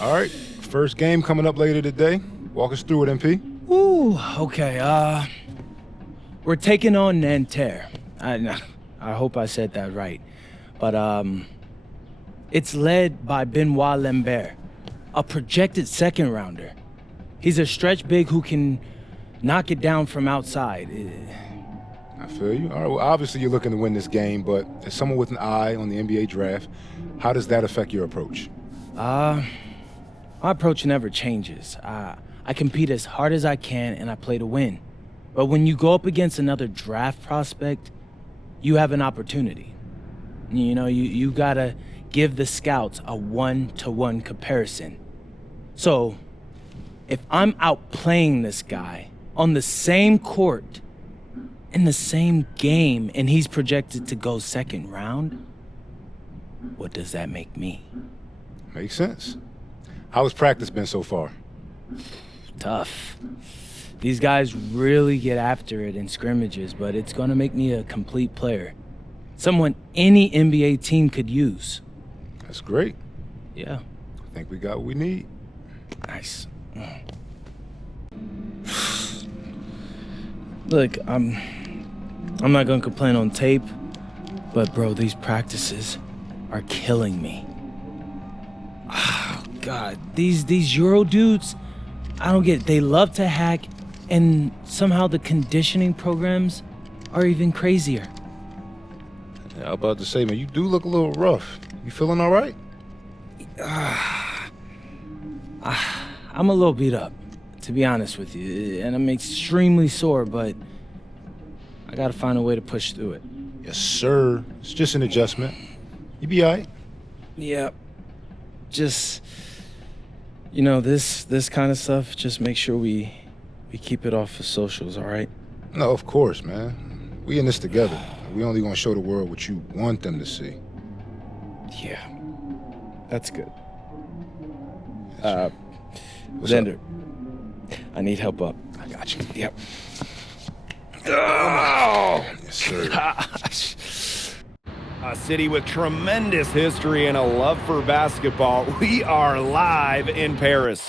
All right, first game coming up later today. Walk us through it, MP. Ooh, okay. We're taking on Nanterre. I hope I said that right. But it's led by Benoit Lambert, a projected second rounder. He's a stretch big who can knock it down from outside. I feel you. All right, well, obviously you're looking to win this game, but as someone with an eye on the NBA draft, how does that affect your approach? My approach never changes. I compete as hard as I can and I play to win. But when you go up against another draft prospect, you have an opportunity. You know, you gotta give the scouts a one-to-one comparison. So, if I'm outplaying this guy on the same court, in the same game, and he's projected to go second round, what does that make me? Makes sense. How has practice been so far? Tough. These guys really get after it in scrimmages, but it's gonna make me a complete player. Someone any NBA team could use. That's great. Yeah. I think we got what we need. Nice. Look, I'm not gonna complain on tape, but bro, these practices are killing me. Oh, God, these Euro dudes, I don't get it. They love to hack, and somehow the conditioning programs are even crazier. Yeah, I was about to say, man, you do look a little rough. You feeling all right? I'm a little beat up, to be honest with you, and I'm extremely sore, but I gotta find a way to push through it. Yes, sir. It's just an adjustment. You be all right. Yeah, just, you know, this kind of stuff, just make sure we keep it off of socials, all right? No, of course, man. We in this together. We only gonna show the world what you want them to see. Yeah, that's good. What's Xander, up? I need help up. I got you. Yep. Oh, yes, sir. Gosh. A city with tremendous history and a love for basketball. We are live in Paris.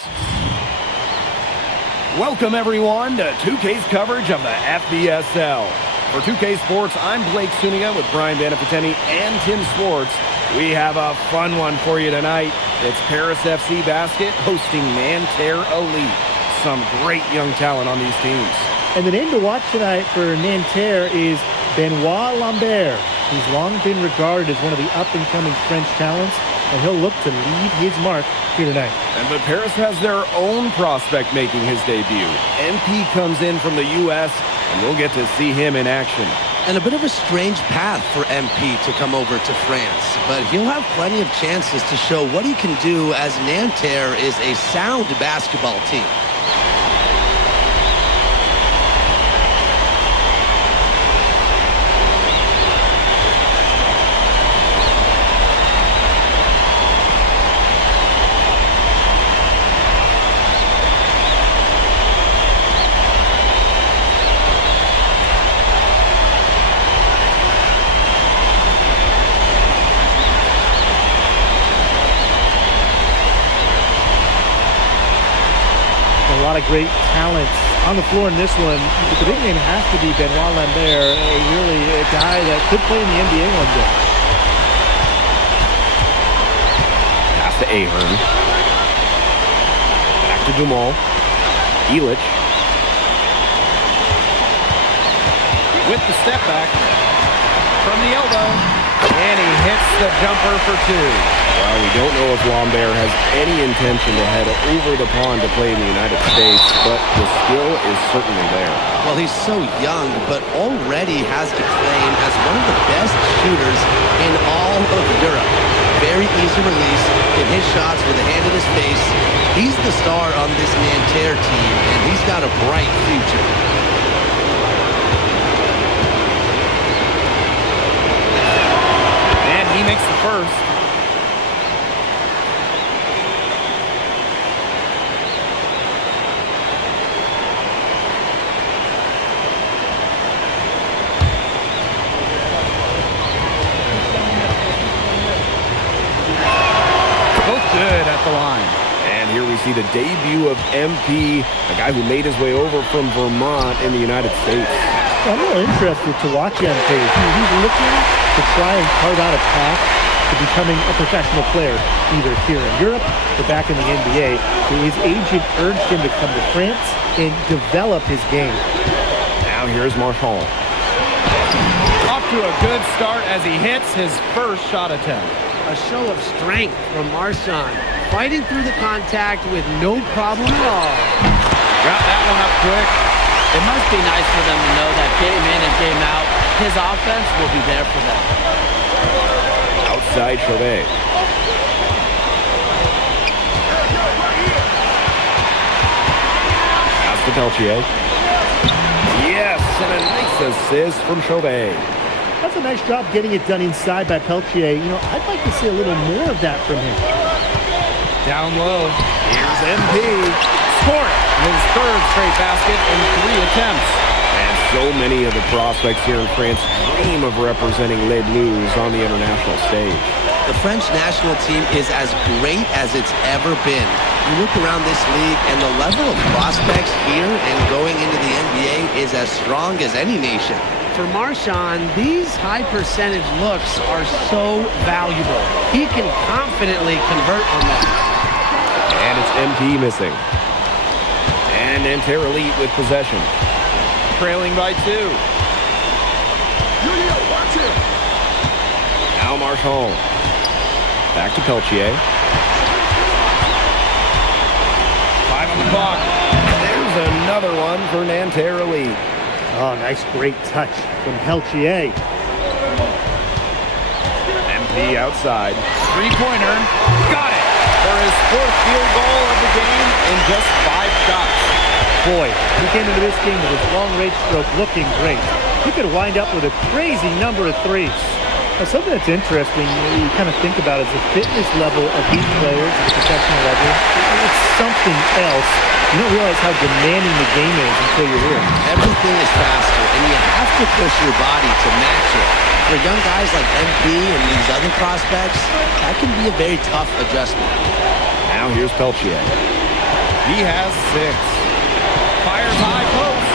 Welcome, everyone, to 2K's coverage of the FBSL. For 2K Sports, I'm Blake Suniga with Brian Vanapateni and Tim Swartz. We have a fun one for you tonight. It's Paris FC Basket hosting Nanterre Elite. Some great young talent on these teams. And the name to watch tonight for Nanterre is Benoit Lambert. He's long been regarded as one of the up-and-coming French talents, and he'll look to leave his mark here tonight. But Paris has their own prospect making his debut. MP comes in from the U.S., and we'll get to see him in action. And a bit of a strange path for MP to come over to France, but he'll have plenty of chances to show what he can do, as Nanterre is a sound basketball team. A lot of great talent on the floor in this one. The big name has to be Benoit Lambert, really a guy that could play in the NBA one day. Pass to Ahern. Back to Dumal. Elich. With the step back. From the elbow. And he hits the jumper for two. Well, we don't know if Lambert has any intention to head over the pond to play in the United States, but the skill is certainly there. Well, he's so young, but already has a claim as one of the best shooters in all of Europe. Very easy release, can hit shots with a hand in his face. He's the star on this Nanterre team, and he's got a bright future. And he makes the first. Both good at the line. see the debut of MP, a guy who made his way over from Vermont in the United States. I'm real interested to watch MP. He's looking to try and carve out a path to becoming a professional player, either here in Europe or back in the NBA. His agent urged him to come to France and develop his game. Now here's Marchand. Off to a good start as he hits his first shot attempt. A show of strength from Marchand, fighting through the contact with no problem at all. Got that one up quick. It must be nice for them to know that game in and game out, his offense will be there for them. Outside Chauvet. Pass to Peltier. Yes, and a nice assist from Chauvet. That's a nice job getting it done inside by Peltier. You know, I'd like to see a little more of that from him. Down low. Here's MP. Scoring his third straight basket in 3 attempts. And so many of the prospects here in France dream of representing Les Bleus on the international stage. The French national team is as great as it's ever been. You look around this league and the level of prospects here and going into the NBA is as strong as any nation. For Marchand, these high percentage looks are so valuable. He can confidently convert on them. And it's MP missing. And Nanterre Elite with possession. Trailing by 2. Now Marchand. Back to Peltier. 5 on the clock. There's another one for Nanterre Elite. Oh, nice, great touch from Peltier. MP outside. Three-pointer. Got it for his 4th field goal of the game in just 5 shots. Boy, he came into this game with his long-range stroke looking great. He could wind up with a crazy number of threes. Now, something that's interesting, you kind of think about is the fitness level of these players at the professional level. It's something else. You don't realize how demanding the game is until you're here. Everything is faster, and you have to push your body to match it. For young guys like MP and these other prospects, that can be a very tough adjustment. Now here's Peltier. He has 6. Fires high post.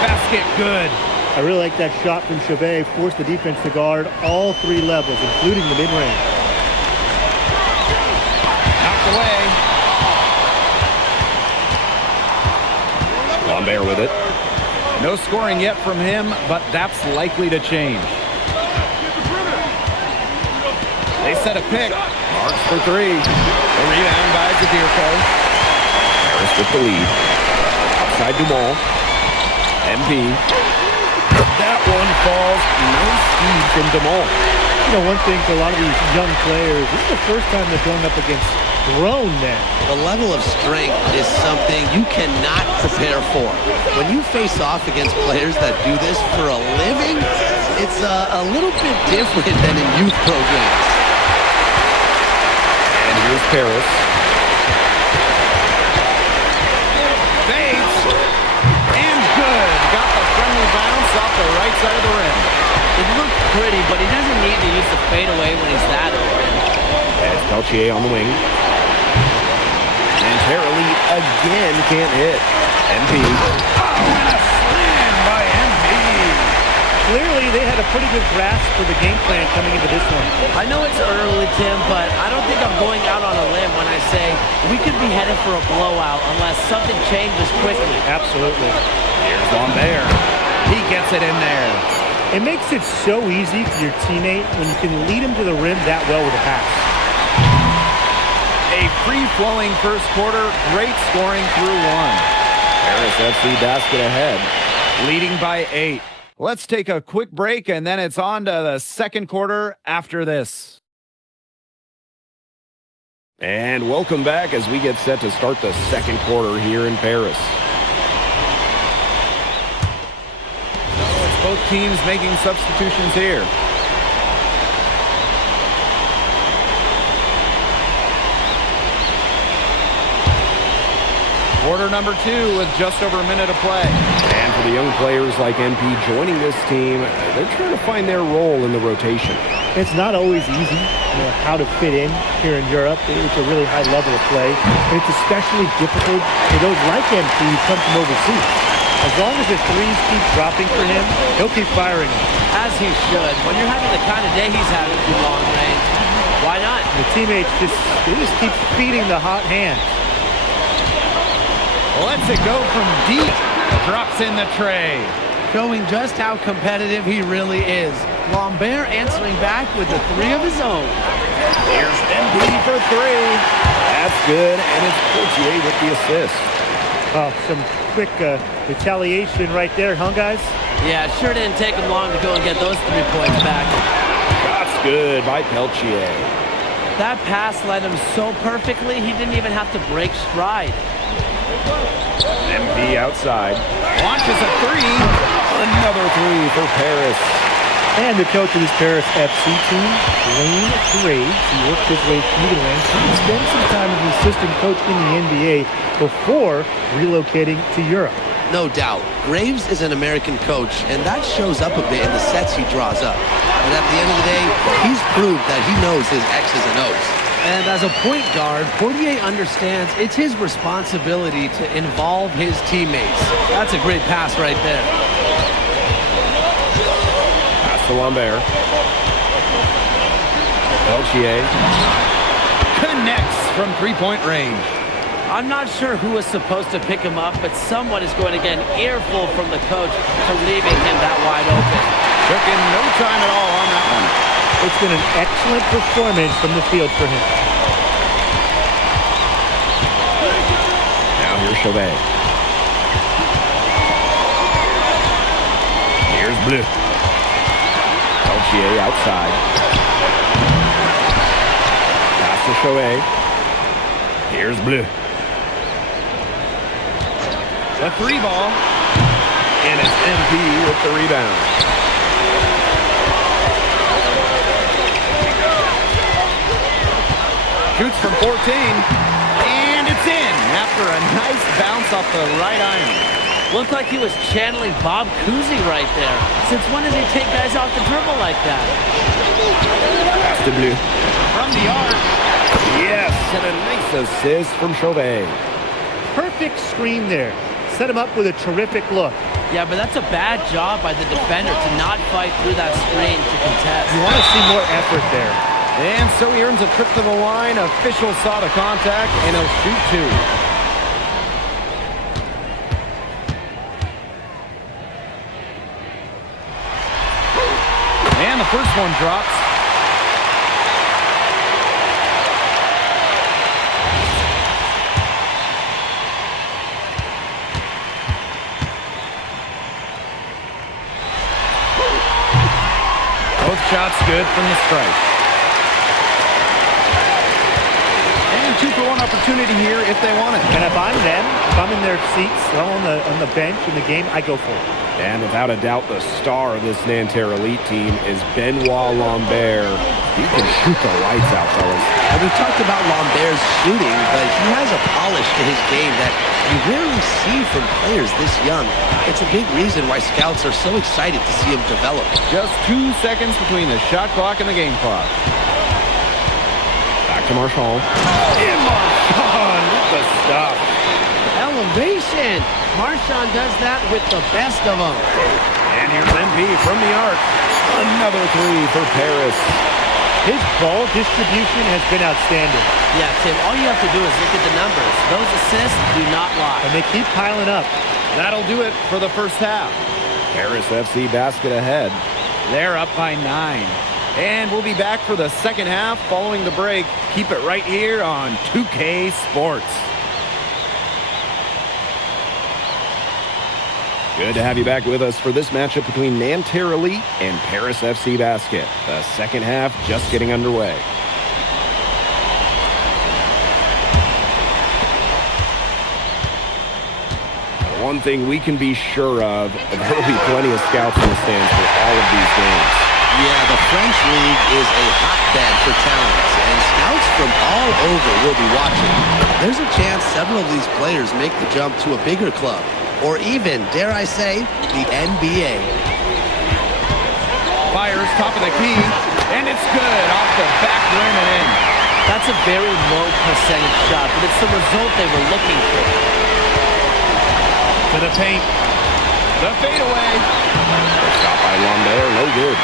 Basket good. I really like that shot from Chauvet. Forced the defense to guard all 3 levels, including the mid-range. Knocked away. Lambert with it. No scoring yet from him, but that's likely to change. They set a pick. Marks for 3. The rebound by Zadirko. Harris with the lead. Outside Dumont. MP. That one falls. Nice speed from Dumont. You know, one thing for a lot of these young players, this is the first time they're going up against grown men. The level of strength is something you cannot prepare for. When you face off against players that do this for a living, it's a little bit different than in youth programs. And here's Paris. Fades. And good. Got the friendly bounce off the right side of the rim. It looked pretty, but he doesn't need to use the fadeaway when he's that open. And it's Peltier on the wing. Nanterre Elite again can't hit. MP. Oh, and a slam by MP. Clearly, they had a pretty good grasp for the game plan coming into this one. I know it's early, Tim, but I don't think I'm going out on a limb when I say we could be headed for a blowout unless something changes quickly. Absolutely. Here's Lambert. He gets it in there. It makes it so easy for your teammate when you can lead him to the rim that well with a pass. A free-flowing first quarter. Great scoring through 1. Paris FC basket ahead. Leading by 8. Let's take a quick break, and then it's on to the second quarter after this. And welcome back as we get set to start the second quarter here in Paris. So it's both teams making substitutions here. Quarter number 2 with just over a minute of play. And for the young players like MP joining this team, they're trying to find their role in the rotation. It's not always easy, how to fit in here in Europe. It's a really high level of play. It's especially difficult for those like MP who come from overseas. As long as the threes keep dropping for him, he'll keep firing them. As he should. When you're having the kind of day he's having from long range, why not? The teammates just keep feeding the hot hand. Lets it go from deep. Drops in the tray. Showing just how competitive he really is. Lambert answering back with a 3 of his own. Here's MP for 3. That's good, and it's Courtier with the assist. Some quick retaliation right there, huh, guys? Yeah, sure didn't take him long to go and get those 3 points back. That's good by Peltier. That pass led him so perfectly, he didn't even have to break stride. MP outside. Launches a 3. Another 3 for Paris. And the coach of this Paris FC team, Wayne Graves, he worked his way through the ranks. He spent some time as an assistant coach in the NBA before relocating to Europe. No doubt. Graves is an American coach, and that shows up a bit in the sets he draws up. And at the end of the day, he's proved that he knows his X's and O's. And as a point guard, Courtier understands it's his responsibility to involve his teammates. That's a great pass right there. Pass to Lambert. Peltier Connects from three-point range. I'm not sure who was supposed to pick him up, but someone is going to get an earful from the coach for leaving him that wide open. Took him no time at all on that one. It's been an excellent performance from the field for him. Now here's Chauvet. Here's Bleu. Peltier outside. Pass to Chauvet. Here's Bleu. The 3 ball. And it's MP with the rebound. Shoots from 14. And it's in after a nice bounce off the right iron. Looked like he was channeling Bob Cousy right there. Since when does he take guys off the dribble like that? Pass to Bleu. From the arc. Yes, and a nice assist from Chauvet. Perfect screen there. Set him up with a terrific look. Yeah, but that's a bad job by the defender to not fight through that screen to contest. You want to see more effort there. And so he earns a trip to the line. Official saw the contact, and he'll shoot 2. And the first one drops. Both shots good from the stripe. And 2-for-1 opportunity here if they want it. And if I'm them, if I'm in their seats, on the bench in the game, I go for it. And without a doubt, the star of this Nanterre Elite team is Benoit Lambert. He can shoot the lights out, fellas. And we talked about Lambert's shooting, but he has a polish to his game that you rarely see from players this young. It's a big reason why scouts are so excited to see him develop. Just 2 seconds between the shot clock and the game clock. Back to Marchand. And Marchand with the stuff. Elevation. Marchand does that with the best of them. And here's MP from the arc. Another 3 for Paris. His ball distribution has been outstanding. Yeah, Tim, all you have to do is look at the numbers. Those assists do not lie. And they keep piling up. That'll do it for the first half. Paris FC basket ahead. They're up by 9. And we'll be back for the second half following the break. Keep it right here on 2K Sports. Good to have you back with us for this matchup between Nanterre Elite and Paris FC Basket. The second half just getting underway. One thing we can be sure of, there will be plenty of scouts in the stands for all of these games. Yeah, the French league is a hotbed for talents, and scouts from all over will be watching. There's a chance several of these players make the jump to a bigger club, or even, dare I say, the NBA. Fires top of the key, and it's good off the back rim and in. That's a very low percentage shot, but it's the result they were looking for. To the paint. The fadeaway. The shot by Lambert, no good.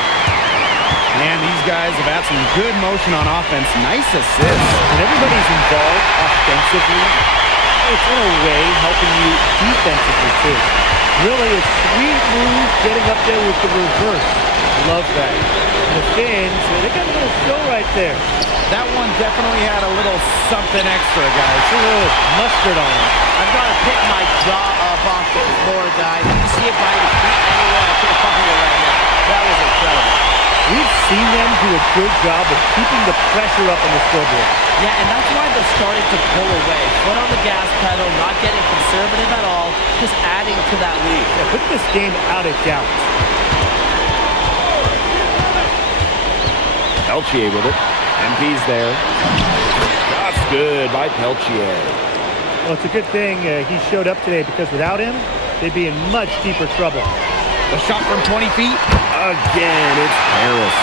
And these guys have had some good motion on offense. Nice assist. And everybody's involved offensively. It's in a way helping you defensively too. Really a sweet move getting up there with the reverse. Love that. And the fans, they got a little show right there. That one definitely had a little something extra, guys. A little mustard on it. I've got to pick my jaw up off the floor, guys. You can see it by the feet anywhere. I can't find it right now. That was incredible. We've seen them do a good job of keeping the pressure up on the scoreboard. Yeah, and that's why they're starting to pull away. Foot on the gas pedal, not getting conservative at all, just adding to that lead. Yeah, put this game out of doubt. Peltier with it. MP's there. That's good by Peltier. Well, it's a good thing he showed up today, because without him, they'd be in much deeper trouble. The shot from 20 feet. Again, it's Paris.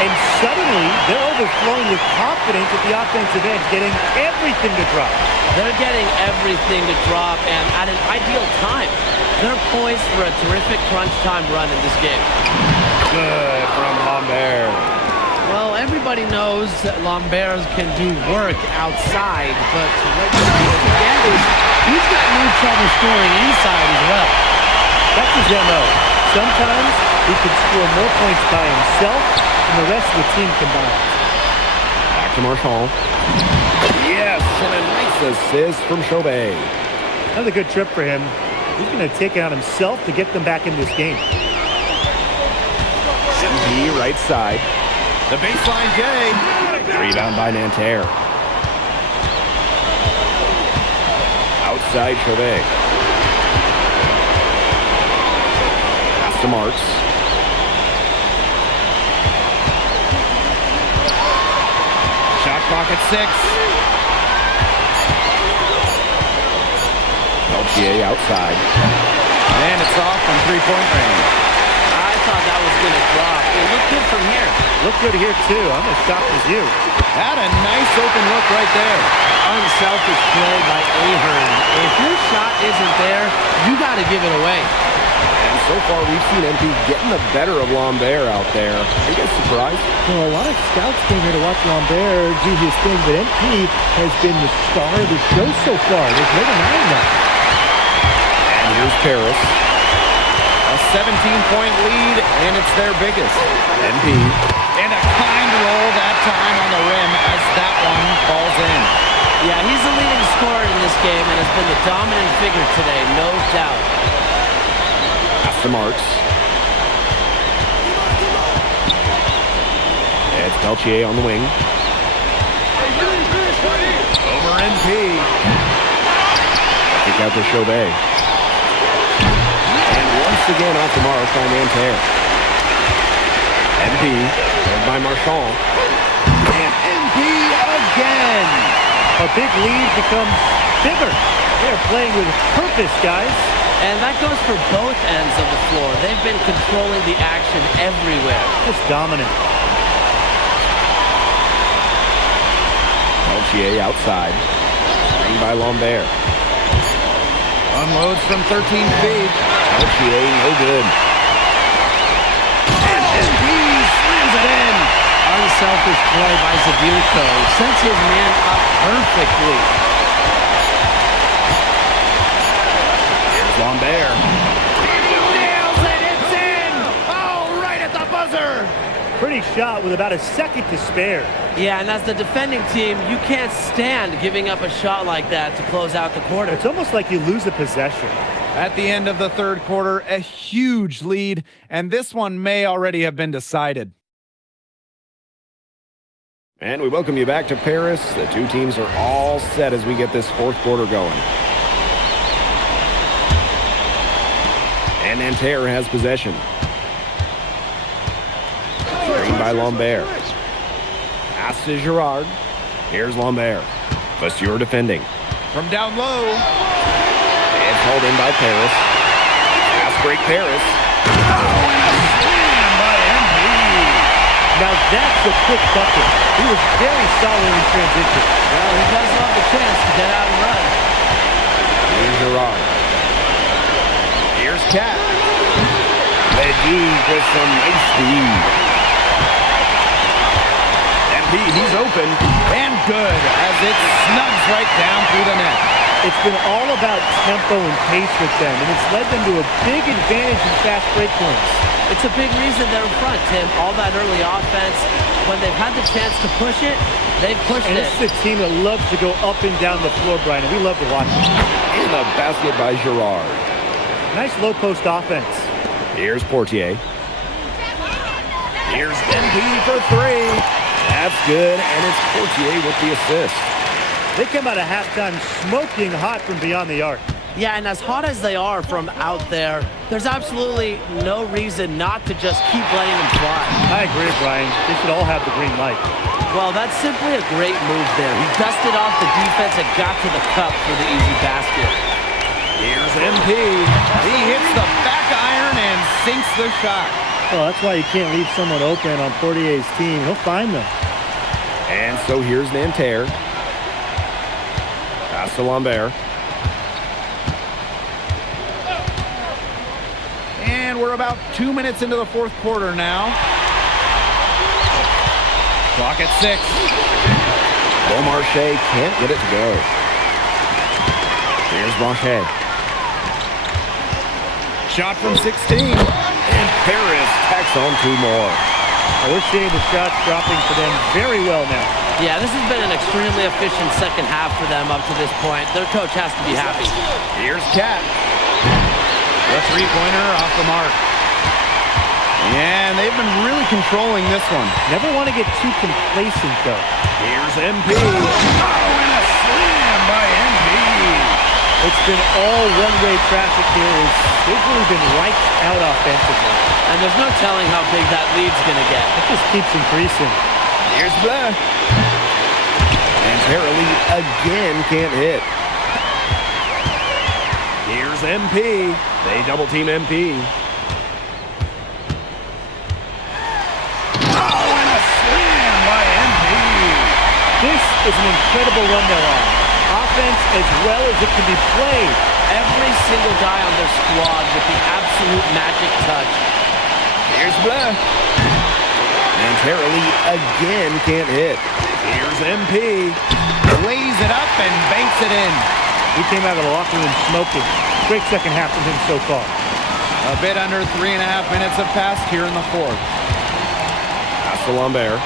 And suddenly, they're overflowing with confidence at the offensive end, getting everything to drop. They're getting everything to drop, and at an ideal time. They're poised for a terrific crunch time run in this game. Good from Lambert. Well, everybody knows that Lambert can do work outside, but what you forget is he's got no trouble scoring inside as well. That's his MO. Sometimes he can score more points by himself than the rest of the team combined. Back to Marchand. Yes, and a nice assist from Chauvet. Another good trip for him. He's going to take it on himself to get them back in this game. MP right side. The baseline J. Rebound by Nanterre. Outside Chauvet. Pass to Marks. Shot clock at 6. Peltier outside. And it's off from three-point range. I thought that was going to drop. It looked good from here. Looked good here, too. I'm as shocked as you. Had a nice open look right there. Unselfish play by Ahern. If your shot isn't there, you got to give it away. And so far, we've seen MP getting the better of Lambert out there. Are you guys surprised? Well, a lot of scouts came here to watch Lambert do his thing, but MP has been the star of the show so far. There's no denying that. And here's Paris. A 17-point lead, and it's their biggest. MP. And a kind roll that time on the rim as that one falls in. Yeah, he's the leading scorer in this game and has been the dominant figure today, no doubt. Pass to Marks. It's Peltier on the wing. Over MP. Kick out to Chauvet. And once again off the mark by Nanterre. MP, led by Marchand. And MP again. A big lead becomes bigger. They're playing with purpose, guys. And that goes for both ends of the floor. They've been controlling the action everywhere. Just dominant. Peltier outside. Screen by Lambert. Unloads from 13 feet. Peltier, no good. And MP slams it in. Unselfish play by Zabirko. Sets his man up perfectly. Here's Lambert. Nails it. It's in. Oh, right at the buzzer. Pretty shot with about a second to spare. Yeah, and as the defending team, you can't stand giving up a shot like that to close out the quarter. It's almost like you lose a possession. At the end of the third quarter, a huge lead, and this one may already have been decided. And we welcome you back to Paris. The two teams are all set as we get this fourth quarter going. And Nanterre has possession. Screen by Lambert. Pass to Girard. Here's Lambert. Vasseur defending. From down low. It's held in by Paris. Fast break Paris. Oh, and a slam by MP. Now that's a quick bucket. He was very solid in transition. Well, he does love the chance to get out and run. Here's Girard. Here's Cat. Ledoux with some nice speed. MP, he's open and good as it snugs right down through the net. It's been all about tempo and pace with them, and it's led them to a big advantage in fast break points. It's a big reason they're in front, Tim. All that early offense, when they've had the chance to push it, they've pushed and it. And this is a team that loves to go up and down the floor, Brian, and we love to watch it. In the basket by Girard. Nice low post offense. Here's Portier. Here's MP for three. That's good, and it's Portier with the assist. They come out of halftime smoking hot from beyond the arc. Yeah, and as hot as they are from out there, there's absolutely no reason not to just keep letting them fly. I agree, Brian. They should all have the green light. Well, that's simply a great move there. He dusted off the defense and got to the cup for the easy basket. Here's MP. He hits the back iron and sinks the shot. Well, that's why you can't leave someone open on Portier's team. He'll find them. And so here's Nanterre. Pass to Lambert. And we're about 2 minutes into the fourth quarter now. Clock at 6. Beaumarchais can't get it to go. Here's Blanchet. Shot from 16. And Paris tacks on 2 more. We're seeing the shots dropping for them very well now. Yeah, this has been an extremely efficient second half for them up to this point. Their coach has to be happy. Here's Cat. The three-pointer off the mark. And they've been really controlling this one. Never want to get too complacent, though. Here's MP. Oh, and a slam by MP. It's been all one-way traffic here. They've really been lights out offensively. And there's no telling how big that lead's going to get. It just keeps increasing. Here's Bleu. And Terrelli again can't hit. Here's MP. They double-team MP. Oh, and a slam by MP. This is an incredible run they're on. Offense as well as it can be played. Every single guy on their squad with the absolute magic touch. Here's Bleu. And Terrelli again can't hit. Here's MP. Lays it up and banks it in. He came out of the locker room smoking. Great second half from him so far. A bit under 3.5 minutes have passed here in the fourth. Pass to Lambert.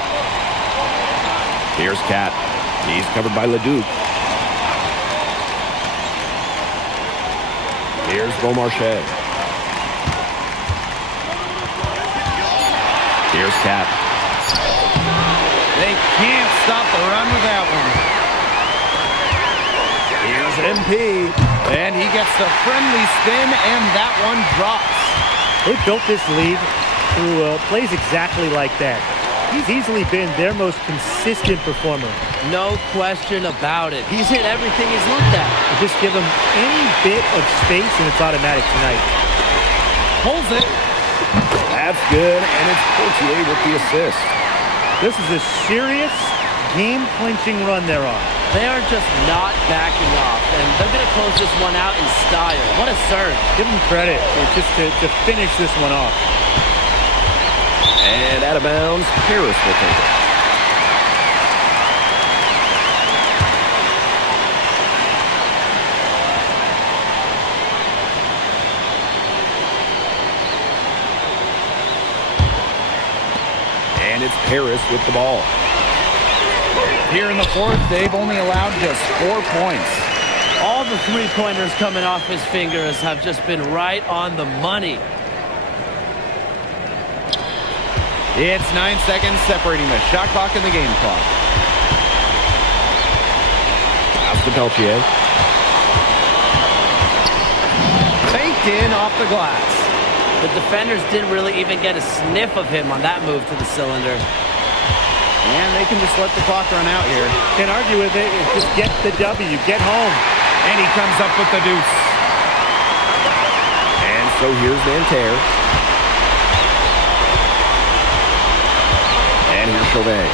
Here's Cat. He's covered by Ledoux. Here's Beaumarchais. Here's Cat. They can't stop the run with that one. Here's MP. And he gets the friendly spin, and that one drops. They built this league through plays exactly like that. He's easily been their most consistent performer. No question about it. He's hit everything he's looked at. You just give him any bit of space, and it's automatic tonight. Pulls it. That's good, and it's Portier with the assist. This is a serious, game-clinching run they're on. They are just not backing off, and they're going to close this one out in style. What a surge. Give them credit just to finish this one off. And out of bounds, Paris will take it. And it's Paris with the ball. Here in the fourth, they've only allowed just 4 points. All the three-pointers coming off his fingers have just been right on the money. It's 9 seconds separating the shot clock and the game clock. Pass to Peltier. Faked in off the glass. The defenders didn't really even get a sniff of him on that move to the cylinder. And they can just let the clock run out here. Can't argue with it. Just get the W. Get home. And he comes up with the deuce. And so here's Nanterre. And here's Chauvet.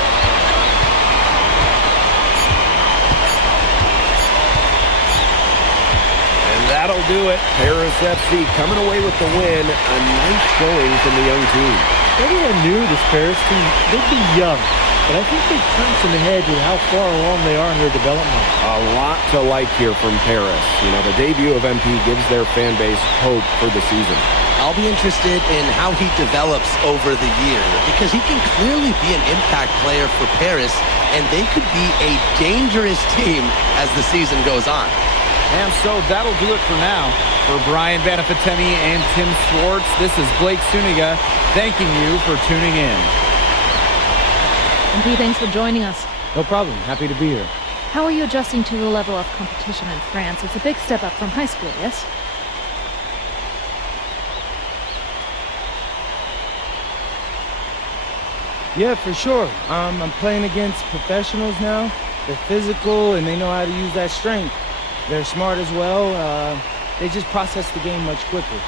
And that'll do it. Paris FC coming away with the win. A nice showing from the young team. Everyone knew this Paris team, they'd be young. But I think they've turned some heads with how far along they are in their development. A lot to like here from Paris. You know, the debut of MP gives their fan base hope for the season. I'll be interested in how he develops over the year because he can clearly be an impact player for Paris, and they could be a dangerous team as the season goes on. And so that'll do it for now. For Brian Banafiteni and Tim Swartz, this is Blake Suniga thanking you for tuning in. MP, thanks for joining us. No problem. Happy to be here. How are you adjusting to the level of competition in France? It's a big step up from high school, yes? Yeah, for sure. I'm playing against professionals now. They're physical and they know how to use that strength. They're smart as well. They just process the game much quicker.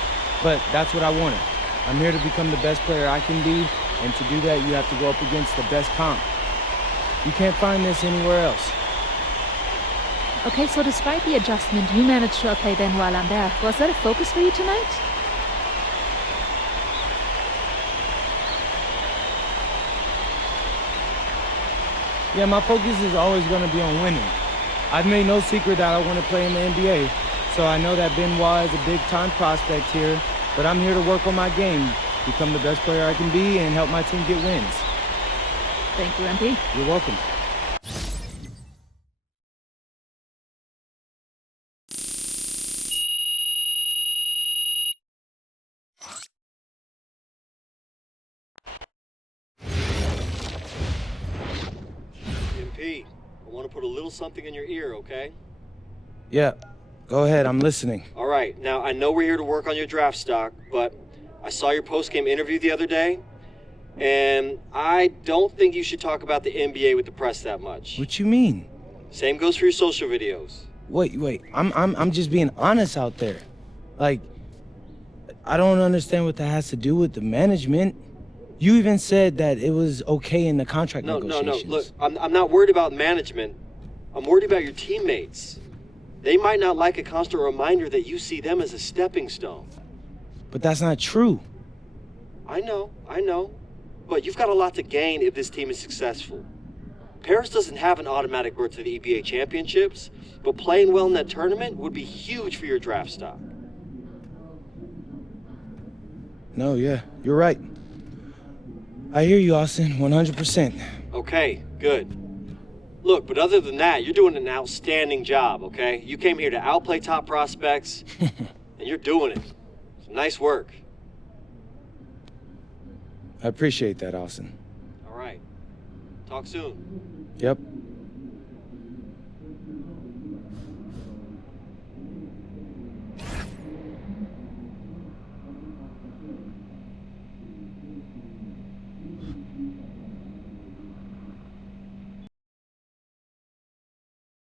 But that's what I wanted. I'm here to become the best player I can be, and to do that, you have to go up against the best comp. You can't find this anywhere else. Okay, so despite the adjustment, you managed to outplay Benoit Lambert. Was that a focus for you tonight? Yeah, my focus is always going to be on winning. I've made no secret that I want to play in the NBA, so I know that Benoit is a big-time prospect here, but I'm here to work on my game, become the best player I can be, and help my team get wins. Thank you, MP. You're welcome. MP, I want to put a little something in your ear, okay? Yeah, go ahead. I'm listening. All right. Now, I know we're here to work on your draft stock, but I saw your post-game interview the other day, and I don't think you should talk about the NBA with the press that much. What you mean? Same goes for your social videos. Wait. I'm just being honest out there. Like, I don't understand what that has to do with the management. You even said that it was okay in the contract negotiations. No. Look, I'm not worried about management. I'm worried about your teammates. They might not like a constant reminder that you see them as a stepping stone. But that's not true. I know. But you've got a lot to gain if this team is successful. Paris doesn't have an automatic berth to the EPA championships, but playing well in that tournament would be huge for your draft stock. No, yeah, you're right. I hear you, Austin, 100%. Okay, good. Look, but other than that, you're doing an outstanding job, okay? You came here to outplay top prospects, and you're doing it. It's nice work. I appreciate that, Austin. All right. Talk soon. Yep.